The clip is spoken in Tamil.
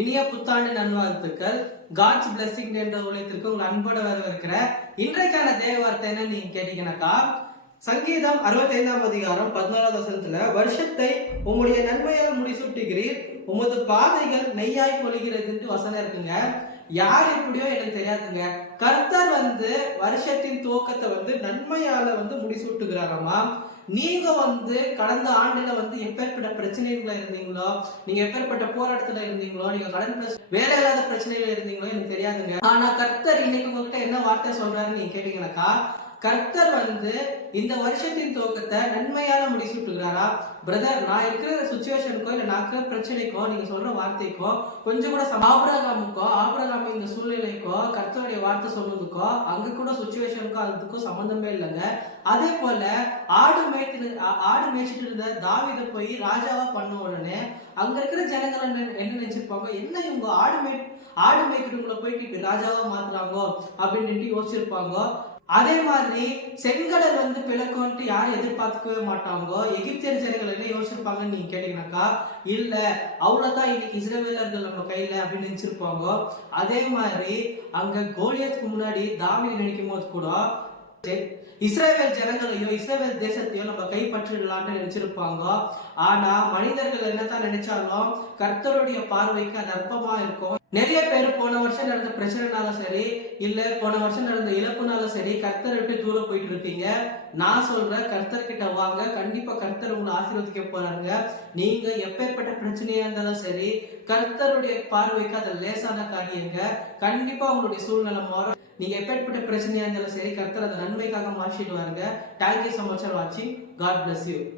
இனிய புத்தாண்டு நல்வாழ்த்துக்கள். காட்ஸ் பிளெஸிங் என்ற ஊழியத்திற்கு உங்கள் அன்போட வரவேற்கிற இன்றைக்கான தேவ வார்த்தை என்ன நீங்க கேட்டீங்கன்னாக்கா, சங்கீதம் 65 அதிகாரம் 14வது வசனத்துல, வருஷத்தை உம்முடைய நன்மையால் முடிசூட்டுகிறீர், உமது பாதைகள் நெய்யாய் பொழிகிறது என்று வசனம் இருக்குங்க. யார் எப்படியோ எனக்கு தெரியாதுங்க. கர்த்தர் வருஷத்தின் துவக்கத்தை நன்மையால முடிசூட்டுகிறாராமா. நீங்க கடந்த ஆண்டுல எப்பேற்பட்ட பிரச்சனைகளை இருந்தீங்களோ, நீங்க எப்பேற்பட்ட போராட்டத்துல இருந்தீங்களோ, நீங்க கடன் வேலை இல்லாத பிரச்சனைகள் இருந்தீங்களோ எனக்கு தெரியாதுங்க. ஆனா கர்த்தர் இன்னைக்கு உங்ககிட்ட என்ன வார்த்தை சொல்றாருன்னு நீங்க கேட்டீங்கன்னாக்கா, கர்த்தர் இந்த வருஷத்தின் துவக்கத்தை நன்மையால முடிசூட்டுகிறாரா. பிரதர், நான் இருக்கிற சுச்சுவேஷனுக்கோ இல்ல நான் இருக்கிற பிரச்சனைக்கோ நீங்க சொல்ற வார்த்தைக்கோ கொஞ்சம் கூட ஆபிரகாம் இந்த சூழ்நிலைக்கோ கர்த்தருடைய வார்த்தை சொன்னதுக்கோ அங்க கூட சுச்சுவேஷனுக்கோ அதுக்கும் சம்பந்தமே இல்லைங்க. அதே போல ஆடு மேய்ச்சிட்டு இருந்த தாவீதை போய் ராஜாவா பண்ண உடனே அங்க இருக்கிற ஜனங்கள் என்ன நினைச்சிருப்பாங்க, என்ன இவங்க ஆடு மேய்க்கிறவங்களை போயிட்டு இப்ப ராஜாவா மாத்துறாங்க அப்படின்னு யோசிச்சிருப்பாங்க. அதே மாதிரி செங்கடல் பிளக்கும்ட்டு யாரும் எதிர்பார்க்கவே மாட்டாங்க. எகிப்தியர் ஜனங்கள் என்ன யோசிச்சிருப்பாங்கன்னு நீங்க கேட்டீங்கன்னாக்கா, இல்ல அவ்வளவுதான் இன்னைக்கு இஸ்ரவேலர்கள் நம்ம கையில அப்படின்னு நினைச்சிருப்பாங்க. அதே மாதிரி அங்க கோலியத்துக்கு முன்னாடி தாவீது நினைக்கும் போது கூட இஸ்ரவேல் ஜனங்களையோ இஸ்ரவேல் தேசத்தையோ நம்ம கைப்பற்றிடலாம்னு நினைச்சிருப்பாங்க. ஆனா மனிதர்கள் என்னதான் நினைச்சாலும் கர்த்தருடைய பார்வைக்கு அது அற்பமா இருக்கும். நிறைய பேர் போன வருஷம் நடந்த பிரச்சனைனால சரி, இல்ல போன வருஷம் நடந்த இழப்புனால சரி கர்த்தரை விட்டு தூரம் போயிட்டு இருப்பீங்க. நான் சொல்றேன், கர்த்தர் கிட்ட வாங்க. கண்டிப்பா கர்த்தர் உங்களை ஆசீர்வதிக்க போறாங்க. நீங்க எப்பேற்பட்ட பிரச்சனையா இருந்தாலும் சரி, கர்த்தருடைய பார்வைக்கு அது லேசான காரியங்க. கண்டிப்பா உங்களுடைய சூழ்நிலை மாறும். நீங்க எப்பேற்பட்ட பிரச்சனையா இருந்தாலும் சரி, கர்த்தர் அதை நன்மைக்காக மாற்றிடுவாருங்க. Thank you so much for watching. God bless you.